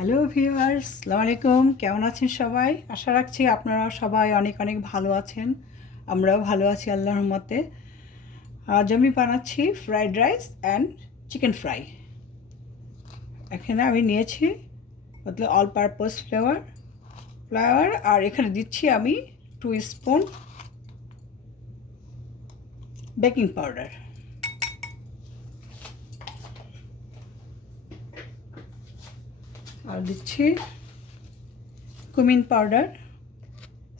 Hello viewers সালাম আলাইকুম কেমন আছেন সবাই? আশা রাখছি আপনারা সবাই অনেক অনেক ভালো আছেন। আমরাও ভালো আছি, আল্লাহর মতে আজ আমি বানাচ্ছি fried rice and chicken fry এখানে আমি নিয়েছি মতলব অল পারপাস ফ্লেভার ফ্লেভার আর এখানে দিচ্ছি আমি টু স্পুন বেকিং পাউডার আর দিচ্ছি cumin powder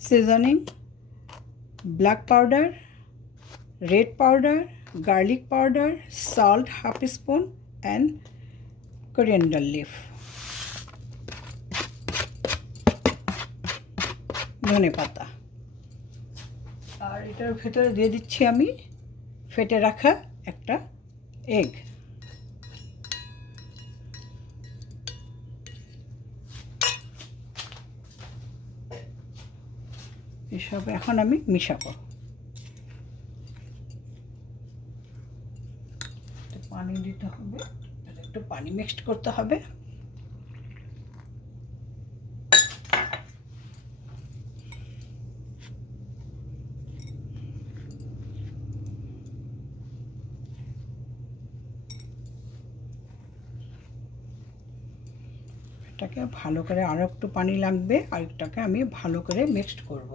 seasoning black powder red powder garlic powder salt half spoon and coriander leaf ধনে পাতা। আর এটার ভেতরে দিয়ে দিচ্ছি আমি ফেটে রাখা একটা এগ এসব এখন আমি মিশাবো। পানি দিতে হবে একটু পানি মিক্সড করতে হবে। এটাকে ভালো করে আরও একটু পানি লাগবে আর এটাকে আমি ভালো করে মিক্সড করব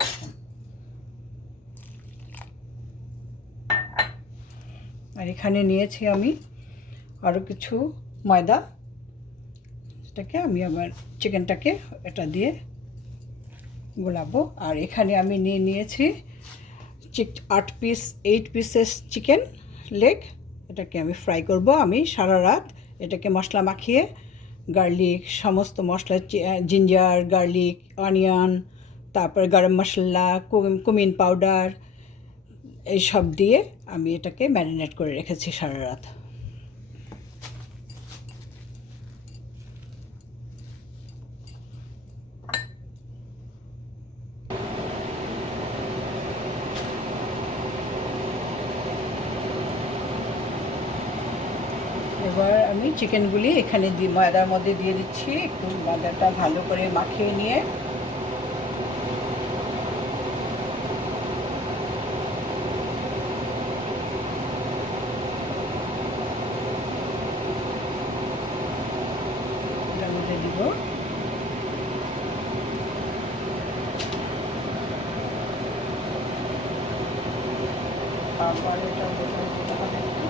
আর এখানে নিয়েছি আমি আরও কিছু ময়দা এটাকে আমি আমার চিকেনটাকে এটা দিয়ে গোলাবো। আর এখানে আমি নিয়ে নিয়েছি চিক আট piece eight pieces chicken leg এটাকে আমি ফ্রাই করব আমি সারা রাত। এটাকে মশলা মাখিয়ে গার্লিক সমস্ত মশলা জিঞ্জার গার্লিক অনিয়ন তারপর গরম মশলা কুমিন পাউডার এইসব দিয়ে আমি এটাকে ম্যারিনেট করে রেখেছি সারা রাত। এবার আমি চিকেনগুলি এখানে দি ময়দার মধ্যে দিয়ে দিচ্ছি, একটু ময়দাটা ভালো করে মাখিয়ে নিয়ে। দিব। তারপর এটা দিতে হবে একটু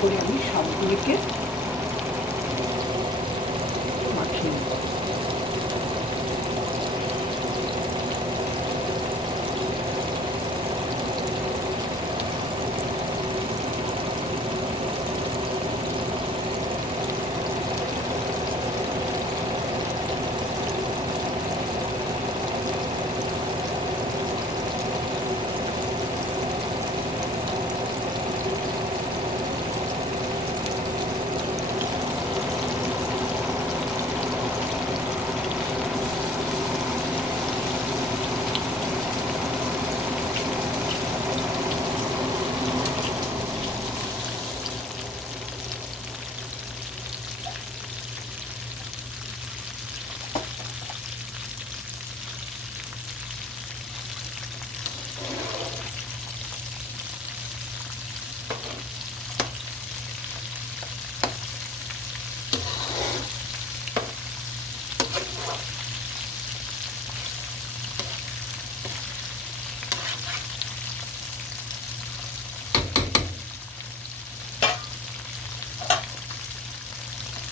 করে আমি সবগুলিকে মাখিয়ে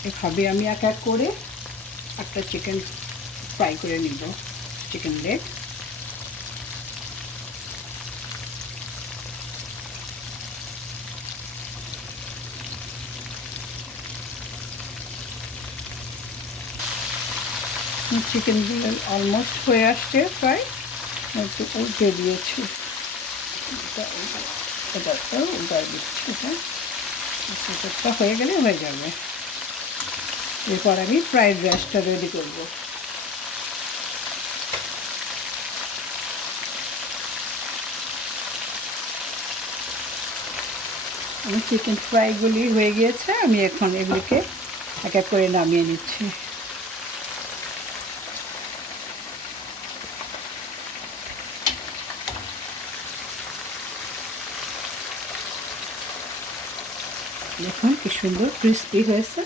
এভাবে আমি এক এক করে একটা চিকেন ফ্রাই করে নিব চিকেন লেগ চিকেনগুলো অলমোস্ট হয়ে আসছে প্রায়। একটু উল্টে দিয়েছি। এটা এটা উল্টা দিচ্ছি হ্যাঁ হয়ে গেলে হয়ে যাবে। এরপর আমি ফ্রাইড রাইসটা রেডি করব। আমি চিকেন ফ্রাইগুলি হয়ে গিয়েছে, আমি এখন এগুলিকে এক এক করে নামিয়ে নিচ্ছি। দেখুন কি সুন্দর ক্রিস্পি হয়েছে।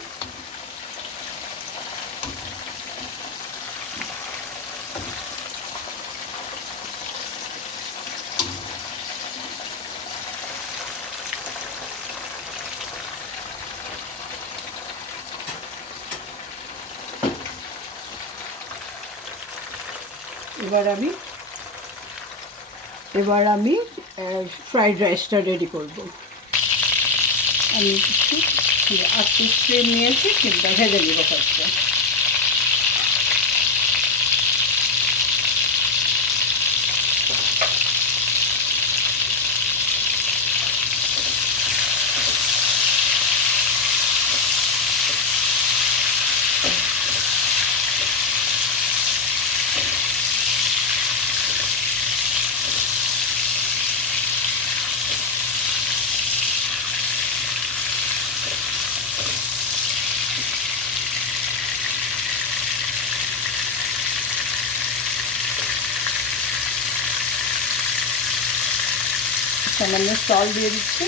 এবার আমি এবার আমি ফ্রাইড রাইসটা রেডি করব। আমি কিছু আস্তে নিয়েছি, কিন্তু ভেজে নেব ফার্স্টে সামান্য সল দিয়ে দিচ্ছি।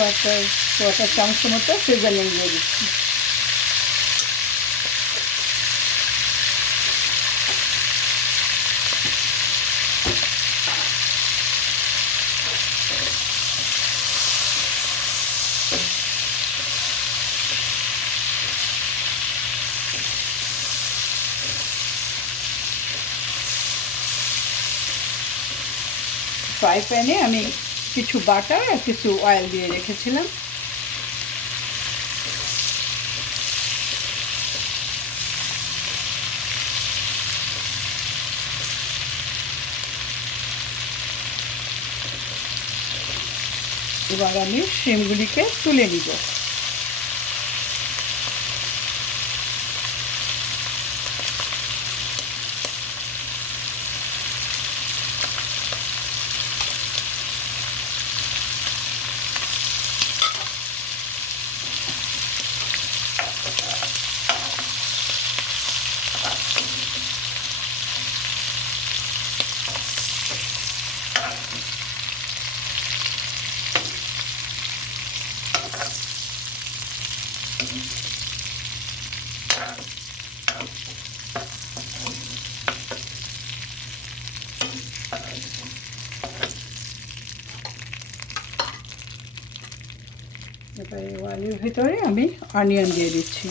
কোয়াটার কোয়াটার চামচ মতো সিজনিং দিয়ে দিচ্ছি ফ্রাই প্যানে আমি কিছু বাটার আর কিছু অয়েল দিয়ে রেখেছিলাম। এবার আমি শিমগুলিকে তুলে নিব। এবারে আমি অনিয়ন দিয়ে দিচ্ছি।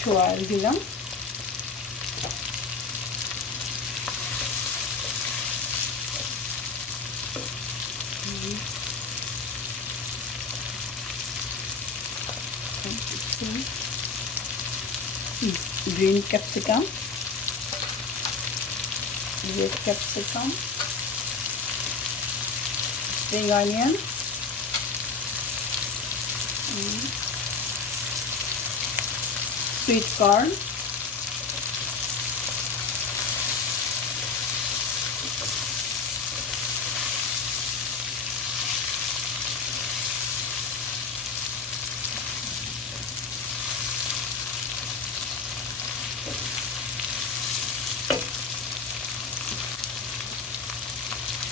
ছোয়াল দিলাম। green capsicum, red capsicum, spring onion, mm. sweet corn,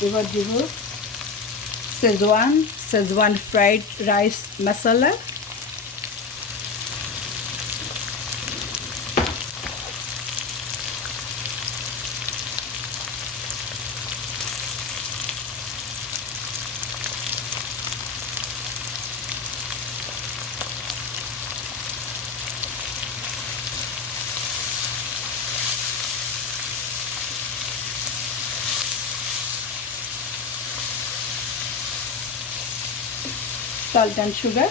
এবার দেব Schezwan Schezwan fried rice masala salt and sugar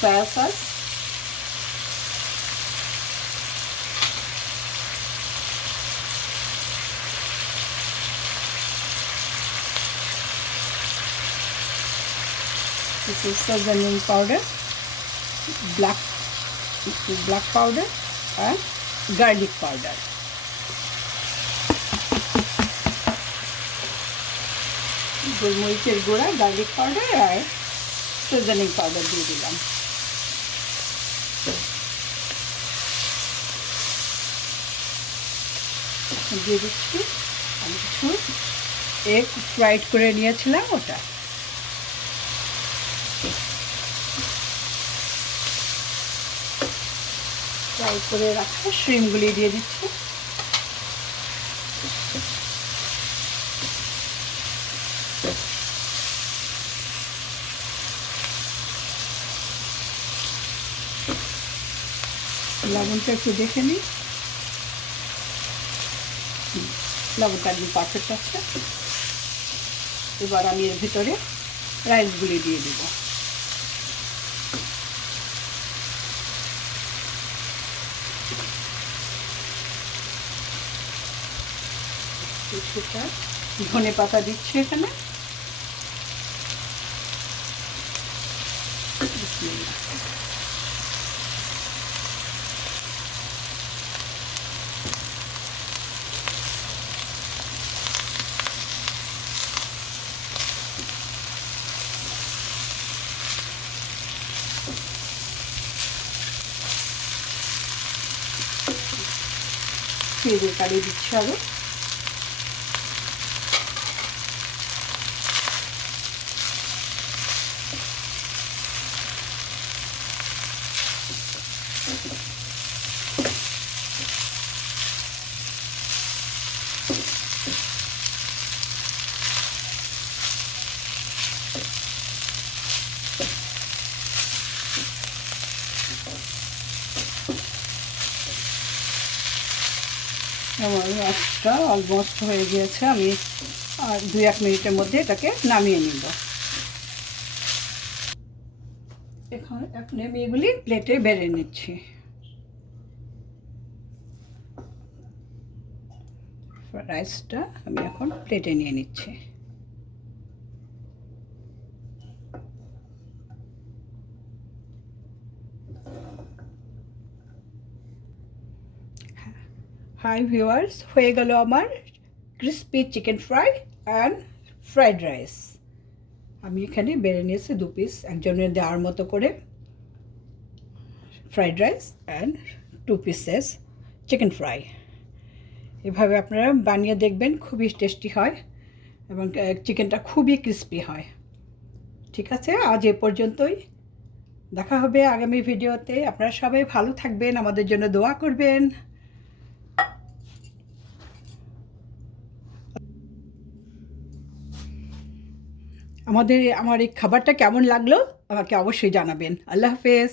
soya sauce this is seasoning powder black black powder and garlic powder. গোলমরিচের গুঁড়া গার্লিক পাউডার আর seasoning powder দিয়ে দিলাম। দিয়ে দিচ্ছি। আমি কিছু এগ ফ্রাইড করে নিয়েছিলাম ওটা। ফ্রাই করে রাখা শ্রিমগুলি দিয়ে দিচ্ছি। লবণটা একটু দেখে নিই। লবণটা একদম পারফেক্ট আছে। এবার আমি এর ভিতরে রাইসগুলি দিয়ে দেবো। কিছুটা ধনে পাতা দিচ্ছি এখানে। পেঁয়াজের কালি দিচ্ছি আরও আমার মাছটা অলমোস্ট হয়ে গিয়েছে, আমি আর দুই এক মিনিটের মধ্যে এটাকে নামিয়ে নিব। এখন এখন আমি এগুলি প্লেটে বেড়ে নিচ্ছি। রাইসটা আমি এখন প্লেটে নিয়ে নিচ্ছি। হাই ভিউয়ার্স হয়ে গেল আমার crispy chicken fry and fried rice আমি এখানে বেড়ে নিয়েছি দু পিস একজনের দেওয়ার মতো করে fried rice and two pieces chicken fry এভাবে আপনারা বানিয়ে দেখবেন, খুবই টেস্টি হয় এবং চিকেনটা খুবই ক্রিস্পি হয়। ঠিক আছে? আজ এ পর্যন্তই। দেখা হবে আগামী ভিডিওতে আপনারা সবাই ভালো থাকবেন, আমাদের জন্য দোয়া করবেন। আমাদের আমার এই খাবারটা কেমন লাগল আমাকে অবশ্যই জানাবেন। আল্লাহ হাফেজ।